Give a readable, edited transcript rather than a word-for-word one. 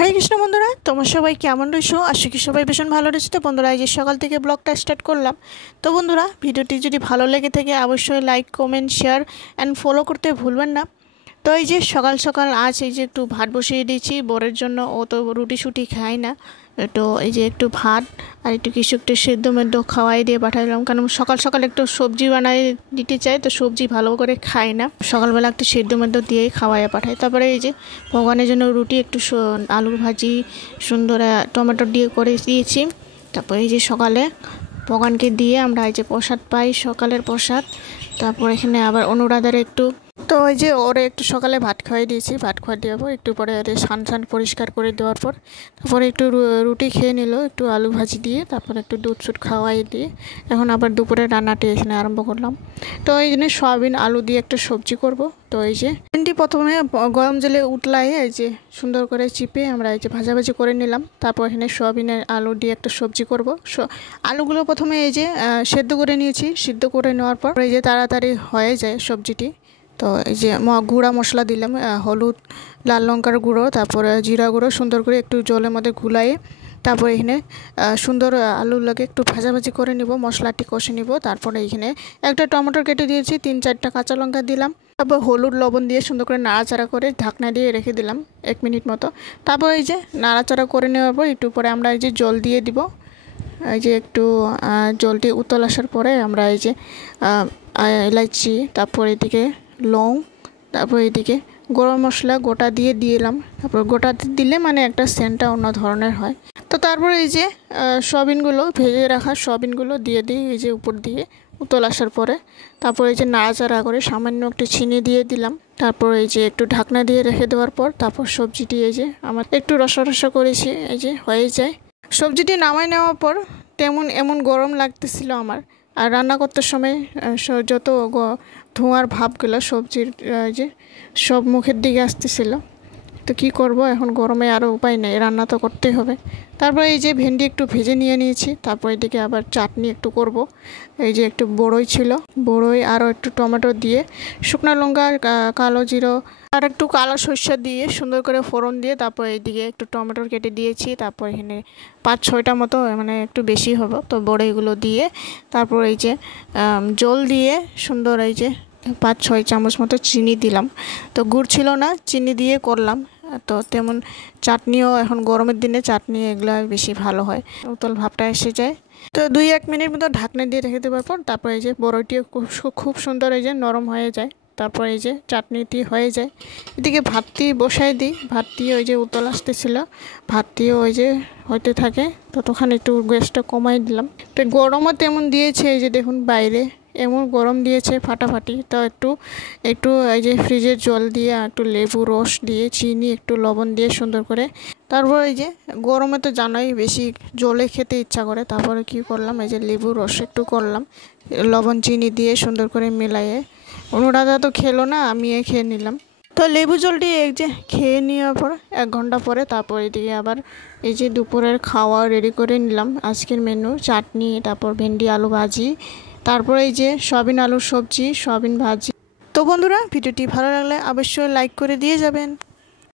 হরে কৃষ্ণ বন্ধুরা, তোমরা সবাই কেমন রয়েছো? আশা করি সবাই ভীষণ ভালো রয়েছে। তো বন্ধুরা, এই যে সকাল থেকে ব্লগটা স্টার্ট করলাম। তো বন্ধুরা, ভিডিওটি যদি ভালো লেগে থাকে অবশ্যই like, comment, share and follow করতে ভুলবেন না। তো এই যে সকাল সকাল আজ এই যে একটু ভাত বসিয়ে দিয়েছি বরের জন্য। ও তো রুটি শুটি খায় না, তো এই যে একটু ভাত আর একটু কিছু একটু সেদ্ধ মেদ্ধ খাওয়াই দিয়ে পাঠালাম, কারণ সকাল সকাল একটু সবজি বানাই দিতে চাই, তো সবজি ভালো করে খায় না। সকালবেলা একটু সেদ্ধ মেদ্ধ দিয়েই খাওয়াই পাঠাই। তারপরে এই যে ভগবানের জন্য রুটি একটু আলুর ভাজি সুন্দর টমেটো দিয়ে করে দিয়েছি। তারপরে এই যে সকালে ভগবানকে দিয়ে আমরা এই যে প্রসাদ পাই, সকালের প্রসাদ। তারপর এখানে আবার অনুরাধার একটু, তো ওই যে ওরে একটু সকালে ভাত খাওয়াই দিয়েছি। ভাত খাওয়া দেওয়ার পর একটু পরে সান পরিষ্কার করে দেওয়ার পর তারপরে একটু রুটি খেয়ে নিল, একটু আলু ভাজি দিয়ে, তারপর একটু দুধ সুট খাওয়াই দিয়ে এখন আবার দুপুরে রান্নাটি এখানে আরম্ভ করলাম। তো এই জন্য সয়াবিন আলু দিয়ে একটা সবজি করব। তো এই যে ভেন্ডি প্রথমে গরম জলে উতলাই এই যে সুন্দর করে চিপে আমরা এই যে ভাজাভাজি করে নিলাম। তারপর এখানে সয়াবিনের আলু দিয়ে একটা সবজি করব। আলুগুলো প্রথমে এই যে সেদ্ধ করে নিয়েছি। সিদ্ধ করে নেওয়ার পর এই যে তাড়াতাড়ি হয়ে যায় সবজিটি। তো এই যে গুঁড়া মশলা দিলাম, হলুদ, লাল লঙ্কার গুঁড়ো, তারপরে জিরা গুঁড়ো সুন্দর করে একটু জলের মধ্যে গুলাইয়ে তারপর এখানে সুন্দর আলুর লাগে একটু ভাজাভাজি করে নিব, মশলাটি কষে নিব। তারপরে এখানে একটা টমেটো কেটে দিয়েছি, 3-4টা কাঁচা লঙ্কা দিলাম। তারপর হলুদ লবণ দিয়ে সুন্দর করে নাড়াচাড়া করে ঢাকনা দিয়ে রেখে দিলাম 1 মিনিট মতো। তারপর এই যে নাড়াচাড়া করে নেওয়ার পর একটু পরে আমরা এই যে জল দিয়ে দিব। এই যে একটু জলটি উতল আসার পরে আমরা এই যে এলাচি, তারপর এদিকে লং, তারপর এদিকে গরম মশলা গোটা দিয়ে দিলাম। তারপর গোটা দিলে মানে একটা সেন্টটা অন্য ধরনের হয়। তো তারপরে এই যে সয়াবিনগুলো ভেজে রাখা সয়াবিনগুলো দিয়ে দিই এই যে উপর দিয়ে উতল আসার পরে। তারপর এই যে নাড়াচাড়া করে সামান্য একটু চিনি দিয়ে দিলাম। তারপর এই যে একটু ঢাকনা দিয়ে রেখে দেওয়ার পর তারপর সবজিটি এই যে আমার একটু রসা রসা করেছি, এই যে হয়ে যায়। সবজিটি নামাই নেওয়ার পর এমন গরম লাগতেছিল আমার, আর রান্না করতে সময় যত ধোঁয়ার ভাবগুলো সবজির যে সব মুখের দিকে আসতেছিল। তো কি করব, এখন গরমে আরও উপায় নেই, রান্না তো করতেই হবে। তারপর এই যে ভেন্ডি একটু ভেজে নিয়ে নিয়েছি। তারপর এদিকে আবার চাটনি একটু করব। এই যে একটু বড়ই ছিল, বড়ই আরও একটু টমেটো দিয়ে শুকনো লঙ্কা, কালো জিরো আর একটু কালো সরষে দিয়ে সুন্দর করে ফোড়ন দিয়ে তারপর এইদিকে একটু টমেটো কেটে দিয়েছি। তারপর এখানে 5-6টা মতো, মানে একটু বেশি হবে, তো বড়ইগুলো দিয়ে তারপর এই যে জল দিয়ে সুন্দর এই যে 5-6 চামচ মতো চিনি দিলাম। তো গুড় ছিল না, চিনি দিয়ে করলাম। তো তেমন চাটনিও এখন গরমের দিনে চাটনি এগুলো বেশি ভালো হয়, উতল ভাবটা এসে যায়। তো 2-1 মিনিট মতো ঢাকনা দিয়ে রেখে দেওয়ার পর তারপর এই যে বড়ইটিও খুব সুন্দর এই যে নরম হয়ে যায়। তারপর এই যে চাটনিটি হয়ে যায়। এদিকে ভাতটি বসাই দিই। ভাতটি ওই যে উতল আসতেছিল, ভাতটিও ওই যে হতে থাকে, ততক্ষণ একটু গ্যাসটা কমাই দিলাম। তো গরমও তেমন দিয়েছে, এই যে দেখুন বাইরে এমন গরম দিয়েছে ফাটাফাটি। তো একটু এই যে ফ্রিজের জল দিয়ে একটু লেবু রস দিয়ে চিনি একটু লবণ দিয়ে সুন্দর করে, তারপর এই যে গরমে তো জানোই বেশি জলে খেতে ইচ্ছা করে। তারপরে কি করলাম, এই যে লেবু রস একটু করলাম, লবণ চিনি দিয়ে সুন্দর করে মেলাইয়ে। অনুরাধা তো খেলো না, আমি খেয়ে নিলাম। তো লেবু জলটি এই যে খেয়ে নেওয়ার পর 1 ঘন্টা পরে তারপর এদিকে আবার এই যে দুপুরের খাওয়া রেডি করে নিলাম। আজকের মেনু চাটনি, তারপর ভেন্ডি আলু ভাজি, তারপর এই যে সয়াবিন আলুর সবজি, সয়াবিন ভাজি। তো বন্ধুরা, ভিডিওটি ভালো লাগলে অবশ্যই লাইক করে দিয়ে যাবেন।